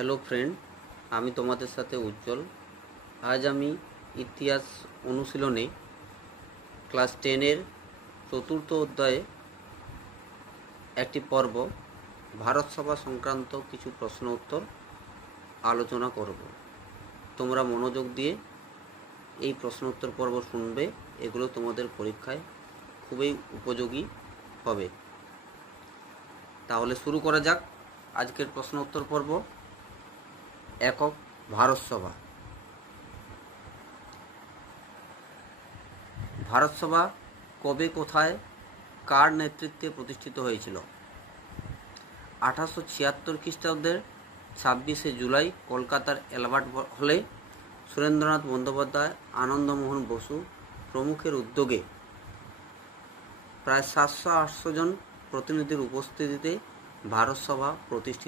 Hello friend, আমি তোমাদের সাথে উজ্জ্বল। আজ আমি ইতিহাস অনুশীলনে ক্লাস 10-এর চতুর্থ অধ্যায়ে একটি পর্ব ভারত সভা সংক্রান্ত কিছু প্রশ্ন উত্তর আলোচনা করব। তোমরা মনোযোগ দিয়ে এই প্রশ্ন উত্তর পর্ব শুনবে, এগুলো তোমাদের পরীক্ষায় খুবই উপযোগী হবে। তাহলে শুরু করা যাক আজকের প্রশ্ন উত্তর পর্ব। একক ভারত সভা। ভারত সভা কবে, কোথায়, কার নেতৃত্বে প্রতিষ্ঠিত হয়েছিল? 1876 খ্রিস্টাব্দের 26শে জুলাই কলকাতার অ্যালবার্ট হলে সুরেন্দ্রনাথ বন্দ্যোপাধ্যায়, আনন্দমোহন বসু প্রমুখের উদ্যোগে প্রায় 700-800 জন প্রতিনিধির উপস্থিতিতে ভারত সভা প্রতিষ্ঠিত